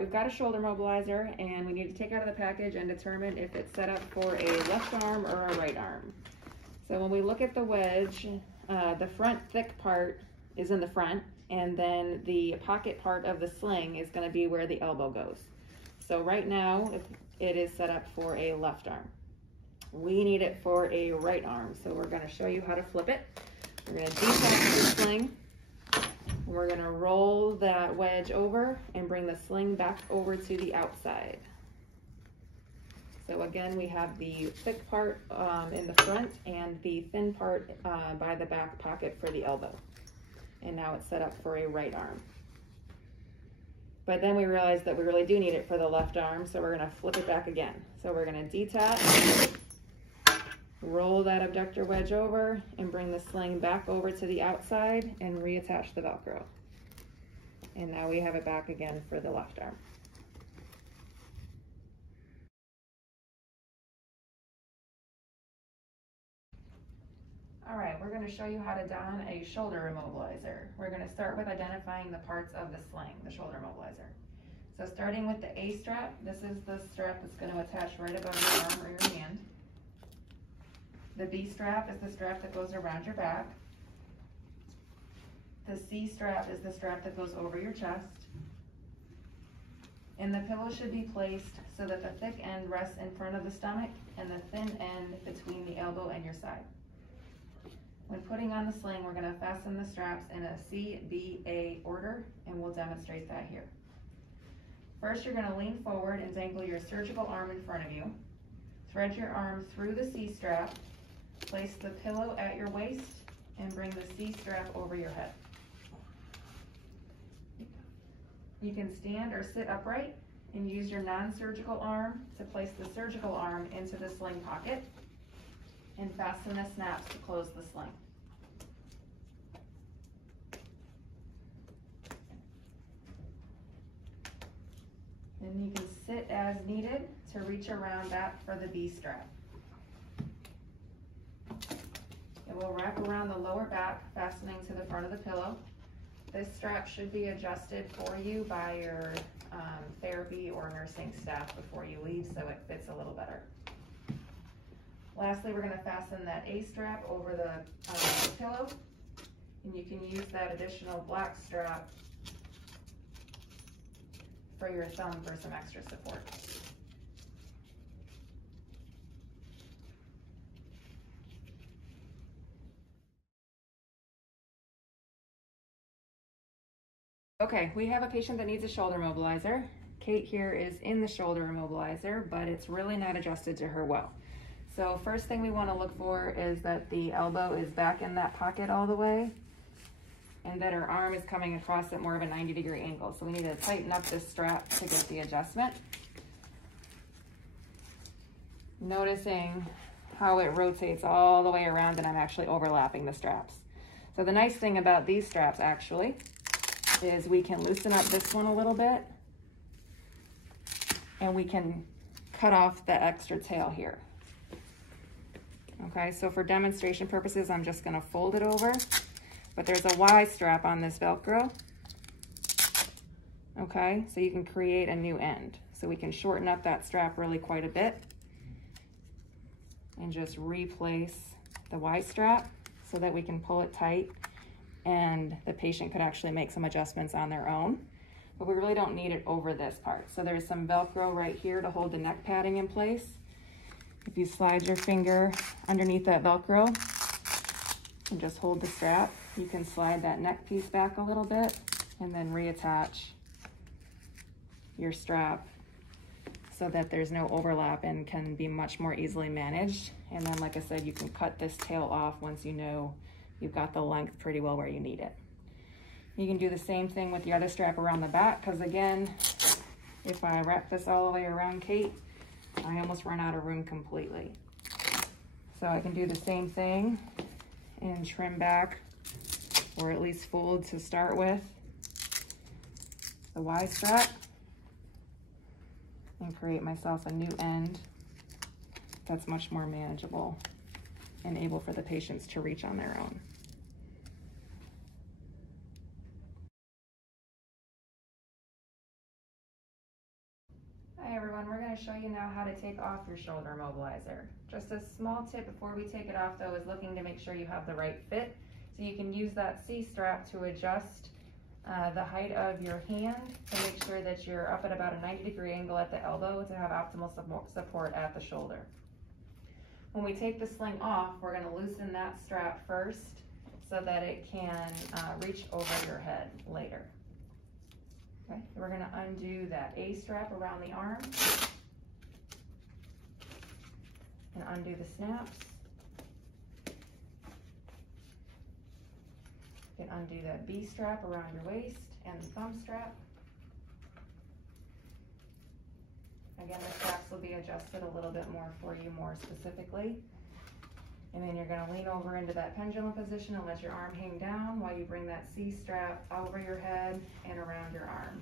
We've got a shoulder mobilizer, and we need to take it out of the package and determine if it's set up for a left arm or a right arm. So when we look at the wedge, the front thick part is in the front, and then the pocket part of the sling is going to be where the elbow goes. So right now it is set up for a left arm. We need it for a right arm, so we're going to show you how to flip it. We're going to detach the sling. We're going to roll that wedge over and bring the sling back over to the outside. So again, we have the thick part in the front and the thin part by the back pocket for the elbow. And now it's set up for a right arm. But then we realized that we really do need it for the left arm, so we're going to flip it back again. So we're going to detach, roll that abductor wedge over, and bring the sling back over to the outside and reattach the Velcro. And now we have it back again for the left arm. All right, we're going to show you how to don a shoulder immobilizer. We're going to start with identifying the parts of the sling, the shoulder immobilizer. So starting with the A strap, this is the strap that's going to attach right above your arm or your hand. The B strap is the strap that goes around your back. The C strap is the strap that goes over your chest. And the pillow should be placed so that the thick end rests in front of the stomach and the thin end between the elbow and your side. When putting on the sling, we're going to fasten the straps in a C, B, A order, and we'll demonstrate that here. First, you're going to lean forward and dangle your surgical arm in front of you. Thread your arm through the C strap, place the pillow at your waist, and bring the C strap over your head. You can stand or sit upright and use your non-surgical arm to place the surgical arm into the sling pocket and fasten the snaps to close the sling. Then you can sit as needed to reach around back for the B strap. It will wrap around the lower back, fastening to the front of the pillow. This strap should be adjusted for you by your therapy or nursing staff before you leave, so it fits a little better. Lastly, we're going to fasten that A strap over the pillow, and you can use that additional black strap for your thumb for some extra support. Okay, we have a patient that needs a shoulder immobilizer. Kate here is in the shoulder immobilizer, but it's really not adjusted to her well. So first thing we want to look for is that the elbow is back in that pocket all the way, and that her arm is coming across at more of a 90-degree angle. So we need to tighten up this strap to get the adjustment. Noticing how it rotates all the way around, and I'm actually overlapping the straps. So the nice thing about these straps actually is we can loosen up this one a little bit, and we can cut off the extra tail here. Okay, so for demonstration purposes, I'm just going to fold it over, but there's a Y strap on this Velcro. Okay, so you can create a new end. So we can shorten up that strap really quite a bit and just replace the Y strap so that we can pull it tight, and the patient could actually make some adjustments on their own, but we really don't need it over this part. So there's some Velcro right here to hold the neck padding in place. If you slide your finger underneath that Velcro and just hold the strap, you can slide that neck piece back a little bit and then reattach your strap so that there's no overlap and can be much more easily managed. And then, like I said, you can cut this tail off once you know you've got the length pretty well where you need it. You can do the same thing with the other strap around the back, because again, if I wrap this all the way around Kate, I almost run out of room completely. So I can do the same thing and trim back, or at least fold to start with, the Y strap, and create myself a new end that's much more manageable and able for the patients to reach on their own. to take off your shoulder immobilizer. Just a small tip before we take it off though is looking to make sure you have the right fit. So you can use that C-strap to adjust the height of your hand to make sure that you're up at about a 90-degree angle at the elbow to have optimal support at the shoulder. When we take the sling off, we're going to loosen that strap first so that it can reach over your head later. Okay, we're going to undo that A strap around the arm and undo the snaps. You can undo that B strap around your waist and the thumb strap. Again, the straps will be adjusted a little bit more for you more specifically. And then you're going to lean over into that pendulum position and let your arm hang down while you bring that C strap over your head and around your arm.